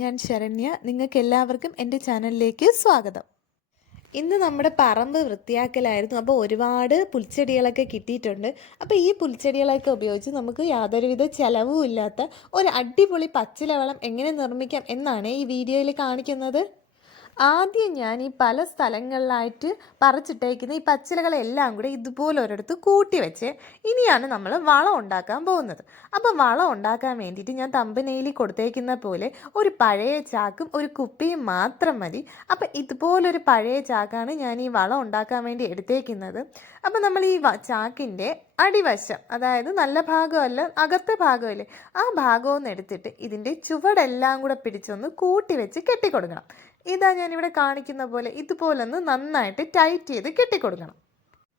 ഞാൻ ശരണ്യ. നിങ്ങൾക്ക് എല്ലാവർക്കും എൻ്റെ ചാനലിലേക്ക് സ്വാഗതം. ഇന്ന് നമ്മുടെ പറമ്പ് വൃത്തിയാക്കലായിരുന്നു. അപ്പോൾ ഒരുപാട് പുൽച്ചെടികളൊക്കെ കിട്ടിയിട്ടുണ്ട്. അപ്പോൾ ഈ പുൽച്ചെടികളൊക്കെ ഉപയോഗിച്ച് നമുക്ക് യാതൊരുവിധ ചിലവും ഇല്ലാത്ത ഒരു അടിപൊളി പച്ചിലവളം എങ്ങനെ നിർമ്മിക്കാം എന്നാണ് ഈ വീഡിയോയിൽ കാണിക്കുന്നത്. ആദ്യം ഞാൻ ഈ പല സ്ഥലങ്ങളിലായിട്ട് പറിച്ചിട്ടേക്കുന്ന ഈ പച്ചിലകളെല്ലാം കൂടെ ഇതുപോലെ ഒരിടത്ത് കൂട്ടി വെച്ച് ഇനിയാണ് നമ്മൾ വളം ഉണ്ടാക്കാൻ പോകുന്നത്. അപ്പം വളം ഉണ്ടാക്കാൻ വേണ്ടിയിട്ട് ഞാൻ തമ്പനയിൽ കൊടുത്തേക്കുന്ന പോലെ ഒരു പഴയ ചാക്കും ഒരു കുപ്പിയും മാത്രം മതി. അപ്പം ഇതുപോലൊരു പഴയ ചാക്കാണ് ഞാൻ ഈ വളം ഉണ്ടാക്കാൻ വേണ്ടി എടുത്തേക്കുന്നത്. അപ്പം നമ്മൾ ഈ ചാക്കിൻ്റെ അടിവശം, അതായത് നല്ല ഭാഗമല്ല അകത്തെ ഭാഗമല്ലേ, ആ ഭാഗമൊന്നും എടുത്തിട്ട് ഇതിൻ്റെ ചുവടെല്ലാം കൂടെ പിടിച്ചൊന്ന് കൂട്ടി വെച്ച് കെട്ടിക്കൊടുക്കണം. ഇതാ ഞാനിവിടെ കാണിക്കുന്ന പോലെ ഇതുപോലൊന്ന് നന്നായിട്ട് ടൈറ്റ് ചെയ്ത് കെട്ടിക്കൊടുക്കണം.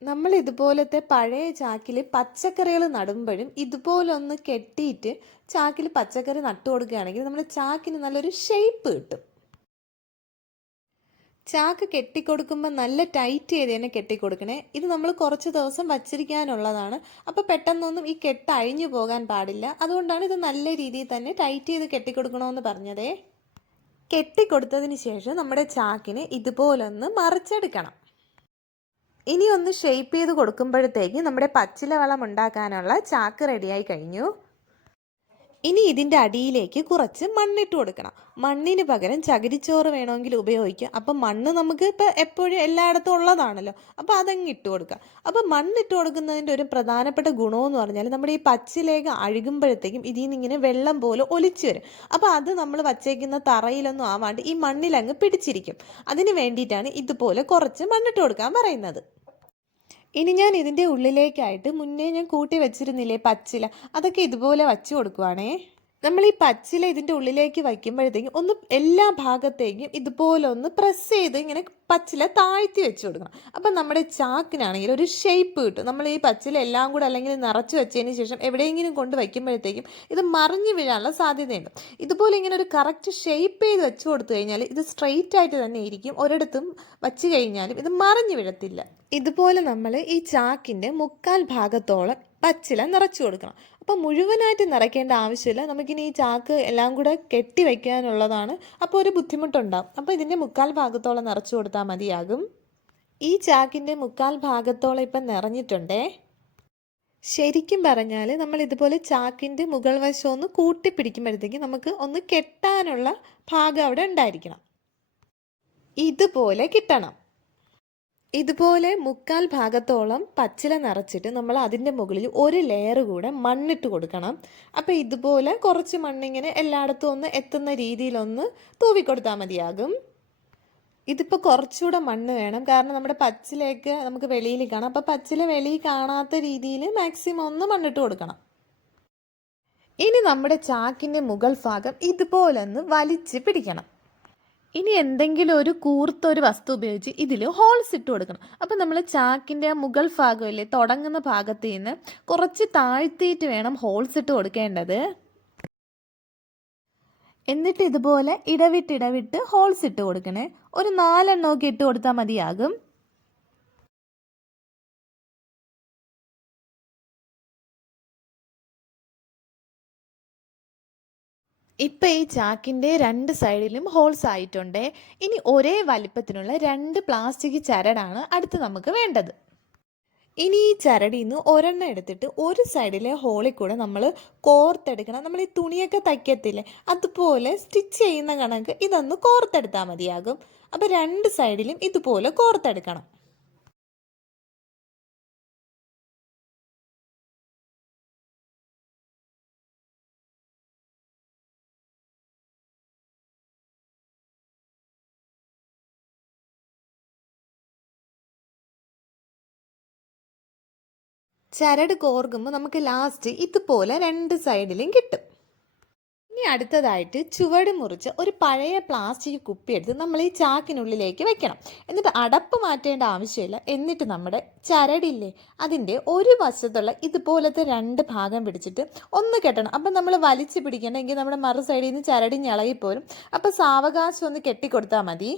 നമ്മൾ ഇതുപോലത്തെ പഴയ ചാക്കിൽ പച്ചക്കറികൾ നടുമ്പോഴും ഇതുപോലൊന്ന് കെട്ടിയിട്ട് ചാക്കിൽ പച്ചക്കറി നട്ടു കൊടുക്കുകയാണെങ്കിൽ നമ്മുടെ ചാക്കിന് നല്ലൊരു ഷേപ്പ് കിട്ടും. ചാക്ക് കെട്ടിക്കൊടുക്കുമ്പോൾ നല്ല ടൈറ്റ് ചെയ്ത് തന്നെ കെട്ടിക്കൊടുക്കണേ. ഇത് നമ്മൾ കുറച്ച് ദിവസം വച്ചിരിക്കാനുള്ളതാണ്. അപ്പോൾ പെട്ടെന്നൊന്നും ഈ കെട്ട് അഴിഞ്ഞു പോകാൻ പാടില്ല. അതുകൊണ്ടാണ് ഇത് നല്ല രീതിയിൽ തന്നെ ടൈറ്റ് ചെയ്ത് കെട്ടിക്കൊടുക്കണമെന്ന് പറഞ്ഞതേ. കെട്ടിക്കൊടുത്തതിന് ശേഷം നമ്മുടെ ചാക്കിനെ ഇതുപോലൊന്ന് മറിച്ചെടുക്കണം. ഇനി ഒന്ന് ഷേപ്പ് ചെയ്ത് കൊടുക്കുമ്പോഴത്തേക്ക് നമ്മുടെ പച്ചില വളം ഉണ്ടാക്കാനുള്ള ചാക്ക് റെഡിയായി കഴിഞ്ഞു. ഇനി ഇതിൻ്റെ അടിയിലേക്ക് കുറച്ച് മണ്ണിട്ട് കൊടുക്കണം. മണ്ണിന് പകരം ചകിരിച്ചോറ് വേണമെങ്കിൽ ഉപയോഗിക്കാം. അപ്പം മണ്ണ് നമുക്ക് ഇപ്പോൾ എപ്പോഴും എല്ലായിടത്തും ഉള്ളതാണല്ലോ, അപ്പോൾ അതങ്ങ് ഇട്ട് കൊടുക്കാം. അപ്പം മണ്ണിട്ട് കൊടുക്കുന്നതിൻ്റെ ഒരു പ്രധാനപ്പെട്ട ഗുണമെന്ന് പറഞ്ഞാൽ നമ്മുടെ ഈ പച്ചിലേക്ക് അഴുകുമ്പോഴത്തേക്കും ഇതിൽ നിന്ന് ഇങ്ങനെ വെള്ളം പോലെ ഒലിച്ചു വരും. അപ്പോൾ അത് നമ്മൾ വച്ചേക്കുന്ന തറയിലൊന്നും ആവാണ്ട് ഈ മണ്ണിലങ്ങ് പിടിച്ചിരിക്കും. അതിന് വേണ്ടിയിട്ടാണ് ഇതുപോലെ കുറച്ച് മണ്ണിട്ട് കൊടുക്കാൻ പറയുന്നത്. ഇനി ഞാൻ ഇതിൻ്റെ ഉള്ളിലേക്കായിട്ട് മുന്നേ ഞാൻ കൂട്ടി വെച്ചിരുന്നില്ലേ പച്ചില, അതൊക്കെ ഇതുപോലെ വച്ചു കൊടുക്കുവാണേ. നമ്മൾ ഈ പച്ചില ഇതിൻ്റെ ഉള്ളിലേക്ക് വയ്ക്കുമ്പോഴത്തേക്കും ഒന്ന് എല്ലാ ഭാഗത്തേക്കും ഇതുപോലെ ഒന്ന് പ്രസ് ചെയ്ത് ഇങ്ങനെ പച്ചില താഴ്ത്തി വെച്ച് കൊടുക്കണം. അപ്പം നമ്മുടെ ചാക്കിനാണെങ്കിൽ ഒരു ഷേപ്പ് കിട്ടും. നമ്മൾ ഈ പച്ചില എല്ലാം കൂടെ അല്ലെങ്കിൽ നിറച്ച് വെച്ചതിന് ശേഷം എവിടെയെങ്കിലും കൊണ്ട് വയ്ക്കുമ്പോഴത്തേക്കും ഇത് മറിഞ്ഞു വീഴാനുള്ള സാധ്യതയുണ്ട്. ഇതുപോലെ ഇങ്ങനെ ഒരു കറക്റ്റ് ഷേപ്പ് ചെയ്ത് വെച്ച് കൊടുത്തു കഴിഞ്ഞാൽ ഇത് സ്ട്രെയിറ്റ് ആയിട്ട് തന്നെ ഇരിക്കും. ഒരിടത്തും വച്ച് കഴിഞ്ഞാലും ഇത് മറിഞ്ഞു വീഴത്തില്ല. ഇതുപോലെ നമ്മൾ ഈ ചാക്കിൻ്റെ 1/4 ഭാഗത്തോളം പച്ചില നിറച്ചു കൊടുക്കണം. അപ്പം മുഴുവനായിട്ട് നിറയ്ക്കേണ്ട ആവശ്യമില്ല. നമുക്കിനി ഈ ചാക്ക് എല്ലാം കൂടെ കെട്ടി വയ്ക്കാനുള്ളതാണ്. അപ്പോൾ ഒരു ബുദ്ധിമുട്ടുണ്ടാകും. അപ്പോൾ ഇതിൻ്റെ 1/4 ഭാഗത്തോളം നിറച്ചു കൊടുത്താൽ മതിയാകും. ഈ ചാക്കിൻ്റെ 1/4 ഭാഗത്തോളം ഇപ്പം നിറഞ്ഞിട്ടുണ്ടേ. ശരിക്കും പറഞ്ഞാൽ നമ്മൾ ഇതുപോലെ ചാക്കിൻ്റെ മുകൾ വശം ഒന്ന് കൂട്ടിപ്പിടിക്കുമ്പോഴത്തേക്ക് നമുക്ക് ഒന്ന് കെട്ടാനുള്ള ഭാഗം അവിടെ ഉണ്ടായിരിക്കണം. ഇതുപോലെ കിട്ടണം. ഇതുപോലെ 1/4 ഭാഗത്തോളം പച്ചില നിറച്ചിട്ട് നമ്മൾ അതിൻ്റെ മുകളിൽ ഒരു ലെയർ കൂടെ മണ്ണിട്ട് കൊടുക്കണം. അപ്പോൾ ഇതുപോലെ കുറച്ച് മണ്ണിങ്ങനെ എല്ലായിടത്തും ഒന്ന് എത്തുന്ന രീതിയിലൊന്ന് തൂവിക്കൊടുത്താൽ മതിയാകും. ഇതിപ്പോൾ കുറച്ചുകൂടെ മണ്ണ് വേണം, കാരണം നമ്മുടെ പച്ചിലയൊക്കെ നമുക്ക് വെളിയിൽ കാണാം. അപ്പോൾ പച്ചില വെളിയിൽ കാണാത്ത രീതിയിൽ മാക്സിമം ഒന്ന് മണ്ണിട്ട് കൊടുക്കണം. ഇനി നമ്മുടെ ചാക്കിൻ്റെ മുകൾ ഭാഗം ഇതുപോലൊന്ന് വലിച്ച് പിടിക്കണം. ഇനി എന്തെങ്കിലും ഒരു കൂർത്തൊരു വസ്തു ഉപയോഗിച്ച് ഇതിൽ ഹോൾസ് ഇട്ട് കൊടുക്കണം. അപ്പം നമ്മൾ ചാക്കിൻ്റെ ആ മുകൾ ഭാഗമില്ലേ, തുടങ്ങുന്ന ഭാഗത്ത് നിന്ന് കുറച്ച് താഴ്ത്തിയിട്ട് വേണം ഹോൾസ് ഇട്ട് കൊടുക്കേണ്ടത്. എന്നിട്ട് ഇതുപോലെ ഇടവിട്ട് ഹോൾസ് ഇട്ട് കൊടുക്കണേ. ഒരു 4 എണ്ണമൊക്കെ ഇട്ട് കൊടുത്താൽ മതിയാകും. ഇപ്പം ഈ ചാക്കിൻ്റെ 2 സൈഡിലും ഹോൾസ് ആയിട്ടുണ്ട്. ഇനി ഒരേ വലിപ്പത്തിനുള്ള 2 പ്ലാസ്റ്റിക് ചരടാണ് അടുത്ത് നമുക്ക് വേണ്ടത്. ഇനി ഈ ചരടിൽ നിന്ന് ഒരെണ്ണം എടുത്തിട്ട് ഒരു സൈഡിലെ ഹോളിൽ കൂടെ നമ്മൾ കോർത്തെടുക്കണം. നമ്മൾ ഈ തുണിയൊക്കെ തയ്ക്കത്തില്ലേ, അതുപോലെ സ്റ്റിച്ച് ചെയ്യുന്ന കണക്ക് ഇതൊന്ന് കോർത്തെടുത്താൽ മതിയാകും. അപ്പോൾ 2 സൈഡിലും ഇതുപോലെ കോർത്തെടുക്കണം. ചരട് കോർക്കുമ്പോൾ നമുക്ക് ലാസ്റ്റ് ഇതുപോലെ 2 സൈഡിലും കിട്ടും. ഇനി അടുത്തതായിട്ട് ചുവട് മുറിച്ച് ഒരു പഴയ പ്ലാസ്റ്റിക് കുപ്പി എടുത്ത് നമ്മൾ ഈ ചാക്കിനുള്ളിലേക്ക് വെക്കണം. എന്നിട്ട് അടപ്പ് മാറ്റേണ്ട ആവശ്യമില്ല. എന്നിട്ട് നമ്മുടെ ചരടില്ലേ, അതിൻ്റെ ഒരു വശത്തുള്ള ഇതുപോലത്തെ 2 ഭാഗം പിടിച്ചിട്ട് ഒന്ന് കെട്ടണം. അപ്പം നമ്മൾ വലിച്ചു പിടിക്കണമെങ്കിൽ നമ്മുടെ മറു സൈഡിൽ നിന്ന് ചരടിഞ്ഞ് ഇളകിപ്പോരും. അപ്പം സാവകാശം ഒന്ന് കെട്ടിക്കൊടുത്താൽ മതി.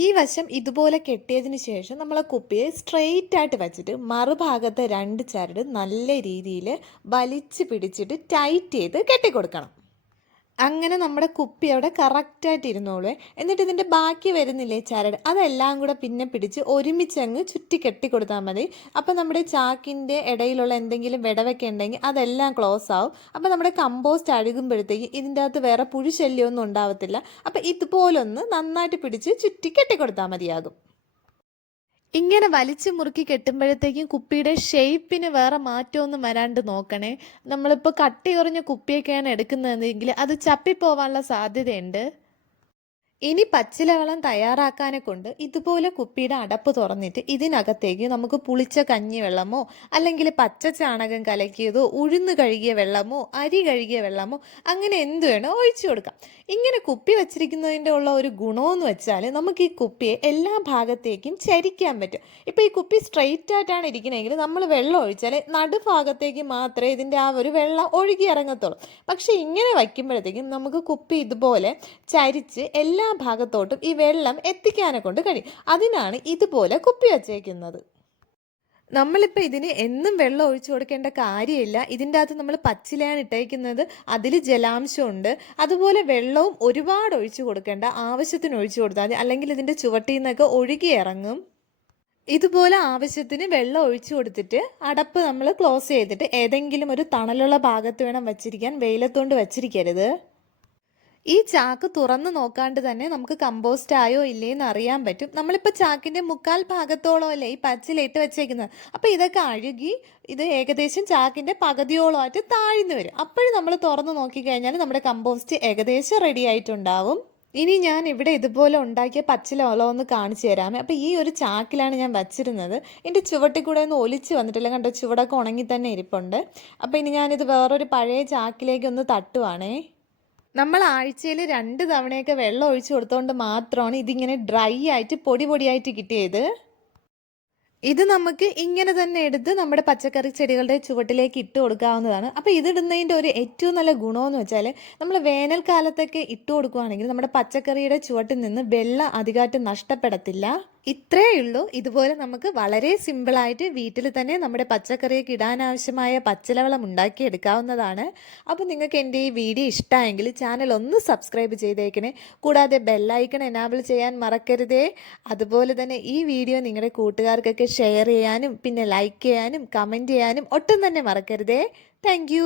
ഈ വശം ഇതുപോലെ കെട്ടിയതിന് ശേഷം നമ്മൾ കുപ്പിയെ സ്ട്രെയിറ്റ് ആയിട്ട് വെച്ചിട്ട് മറുഭാഗത്തെ 2 ചരട് നല്ല രീതിയിൽ വലിച്ച് പിടിച്ചിട്ട് ടൈറ്റ് ചെയ്ത് കെട്ടിക്കൊടുക്കണം. അങ്ങനെ നമ്മുടെ കുപ്പി അവിടെ കറക്റ്റായിട്ട് ഇരുന്നോളൂ. എന്നിട്ട് ഇതിൻ്റെ ബാക്കി വരുന്നില്ലേ ചരട്, അതെല്ലാം കൂടെ പിന്നെ പിടിച്ച് ഒരുമിച്ചങ്ങ് ചുറ്റി കെട്ടിക്കൊടുത്താൽ മതി. അപ്പോൾ നമ്മുടെ ചാക്കിൻ്റെ ഇടയിലുള്ള എന്തെങ്കിലും വിടവൊക്കെ ഉണ്ടെങ്കിൽ അതെല്ലാം ക്ലോസ് ആവും. അപ്പോൾ നമ്മുടെ കമ്പോസ്റ്റ് അഴുകുമ്പോഴത്തേക്ക് ഇതിൻ്റെ അകത്ത് വേറെ പുഴുശല്യമൊന്നും ഉണ്ടാവത്തില്ല. അപ്പോൾ ഇതുപോലൊന്ന് നന്നായിട്ട് പിടിച്ച് ചുറ്റി കെട്ടിക്കൊടുത്താൽ മതിയാകും. ഇങ്ങനെ വലിച്ചു മുറുക്കി കെട്ടുമ്പോഴത്തേക്കും കുപ്പിയുടെ ഷേപ്പിന് വേറെ മാറ്റമൊന്നും വരാണ്ട് നോക്കണേ. നമ്മളിപ്പോൾ കട്ടി കുറഞ്ഞ കുപ്പിയൊക്കെയാണ് എടുക്കുന്നതെങ്കിൽ അത് ചപ്പിപ്പോവാനുള്ള സാധ്യതയുണ്ട്. ഇനി പച്ചിലവെള്ളം തയ്യാറാക്കാനെ കൊണ്ട് ഇതുപോലെ കുപ്പിയുടെ അടപ്പ് തുറന്നിട്ട് ഇതിനകത്തേക്ക് നമുക്ക് പുളിച്ച കഞ്ഞിവെള്ളമോ അല്ലെങ്കിൽ പച്ച ചാണകം കലക്കിയതോ ഉഴുന്ന് കഴുകിയ വെള്ളമോ അരി കഴുകിയ വെള്ളമോ അങ്ങനെ എന്ത് വേണോ ഒഴിച്ചു കൊടുക്കാം. ഇങ്ങനെ കുപ്പി വെച്ചിരിക്കുന്നതിൻ്റെ ഉള്ള ഒരു ഗുണമെന്ന് വെച്ചാൽ നമുക്ക് ഈ കുപ്പിയെ എല്ലാ ഭാഗത്തേക്കും ചരിക്കാൻ പറ്റും. ഇപ്പോൾ ഈ കുപ്പി സ്ട്രെയിറ്റ് ആയിട്ടാണ് ഇരിക്കണമെങ്കിൽ നമ്മൾ വെള്ളം ഒഴിച്ചാൽ നടുഭാഗത്തേക്ക് മാത്രമേ ഇതിൻ്റെ ആ ഒരു വെള്ളം ഒഴുകി ഇറങ്ങത്തുള്ളൂ. പക്ഷേ ഇങ്ങനെ വയ്ക്കുമ്പോഴത്തേക്കും നമുക്ക് കുപ്പി ഇതുപോലെ ചരിച്ച് എല്ലാ ഭാഗത്തോട്ടും ഈ വെള്ളം എത്തിക്കാനെ കൊണ്ട് കഴിയും. അതിനാണ് ഇതുപോലെ കുപ്പി വച്ചേക്കുന്നത്. നമ്മളിപ്പോൾ ഇതിന് എന്നും വെള്ളം ഒഴിച്ചു കൊടുക്കേണ്ട കാര്യമില്ല. ഇതിൻ്റെ അകത്ത് നമ്മൾ പച്ചിലയാണ് ഇട്ടേക്കുന്നത്, അതിൽ ജലാംശമുണ്ട്. അതുപോലെ വെള്ളവും ഒരുപാട് ഒഴിച്ചു കൊടുക്കേണ്ട, ആവശ്യത്തിന് ഒഴിച്ചു കൊടുത്താൽ മതി, അല്ലെങ്കിൽ ഇതിൻ്റെ ചുവട്ടിൽ നിന്നൊക്കെ ഒഴുകി ഇറങ്ങും. ഇതുപോലെ ആവശ്യത്തിന് വെള്ളം ഒഴിച്ചു കൊടുത്തിട്ട് അടപ്പ് നമ്മൾ ക്ലോസ് ചെയ്തിട്ട് ഏതെങ്കിലും ഒരു തണലുള്ള ഭാഗത്ത് വേണം വച്ചിരിക്കാൻ, വെയിലത്തോണ്ട് വച്ചിരിക്കരുത്. ഈ ചാക്ക് തുറന്ന് നോക്കാണ്ട് തന്നെ നമുക്ക് കമ്പോസ്റ്റ് ആയോ ഇല്ലേന്ന് അറിയാൻ പറ്റും. നമ്മളിപ്പോൾ ചാക്കിൻ്റെ 3/4 ഭാഗത്തോളം അല്ലേ ഈ പച്ചിലിട്ട് വെച്ചേക്കുന്നത്. അപ്പോൾ ഇതൊക്കെ അഴുകി ഇത് ഏകദേശം ചാക്കിൻ്റെ പകുതിയോളമായിട്ട് താഴ്ന്നു വരും. അപ്പോഴും നമ്മൾ തുറന്ന് നോക്കിക്കഴിഞ്ഞാൽ നമ്മുടെ കമ്പോസ്റ്റ് ഏകദേശം റെഡി ആയിട്ടുണ്ടാവും. ഇനി ഞാൻ ഇവിടെ ഇതുപോലെ ഉണ്ടാക്കിയ പച്ചില ഒന്ന് കാണിച്ചു തരാമേ. അപ്പോൾ ഈ ഒരു ചാക്കിലാണ് ഞാൻ വച്ചിരുന്നത്. എൻ്റെ ചുവട്ടിൽ കൂടെ ഒന്നും ഒലിച്ച് വന്നിട്ടില്ല, കണ്ടോ, ചുവടൊക്കെ ഉണങ്ങി തന്നെ ഇരിപ്പുണ്ട്. അപ്പോൾ ഇനി ഞാനിത് വേറൊരു പഴയ ചാക്കിലേക്ക് ഒന്ന് തട്ടുവാണേ. നമ്മൾ ആഴ്ചയിൽ 2 തവണയൊക്കെ വെള്ളം ഒഴിച്ചു കൊടുത്തുകൊണ്ട് മാത്രമാണ് ഇതിങ്ങനെ ഡ്രൈ ആയിട്ട് പൊടി പൊടിയായിട്ട് കിട്ടിയത്. ഇത് നമുക്ക് ഇങ്ങനെ തന്നെ എടുത്ത് നമ്മുടെ പച്ചക്കറി ചെടികളുടെ ചുവട്ടിലേക്ക് ഇട്ട് കൊടുക്കാവുന്നതാണ്. അപ്പോൾ ഇതിടുന്നതിൻ്റെ ഒരു ഏറ്റവും നല്ല ഗുണമെന്ന് വെച്ചാൽ നമ്മൾ വേനൽക്കാലത്തൊക്കെ ഇട്ട് കൊടുക്കുകയാണെങ്കിൽ നമ്മുടെ പച്ചക്കറിയുടെ ചുവട്ടിൽ നിന്ന് വെള്ളം അധികമായിട്ട് നഷ്ടപ്പെടത്തില്ല. ഇത്രയേ ഉള്ളൂ. ഇതുപോലെ നമുക്ക് വളരെ സിമ്പിളായിട്ട് വീട്ടിൽ തന്നെ നമ്മുടെ പച്ചക്കറിയൊക്കെ ഇടാനാവശ്യമായ പച്ചിലവെള്ളം ഉണ്ടാക്കിയെടുക്കാവുന്നതാണ്. അപ്പോൾ നിങ്ങൾക്ക് എൻ്റെ ഈ വീഡിയോ ഇഷ്ടമായെങ്കിൽ ചാനൽ ഒന്ന് സബ്സ്ക്രൈബ് ചെയ്തേക്കണേ. കൂടാതെ ബെല്ലൈക്കൺ എനാബിൾ ചെയ്യാൻ മറക്കരുതേ. അതുപോലെ തന്നെ ഈ വീഡിയോ നിങ്ങളുടെ കൂട്ടുകാർക്കൊക്കെ ഷെയർ ചെയ്യാനും പിന്നെ ലൈക്ക് ചെയ്യാനും കമൻറ്റ് ചെയ്യാനും ഒട്ടും തന്നെ മറക്കരുതേ. താങ്ക്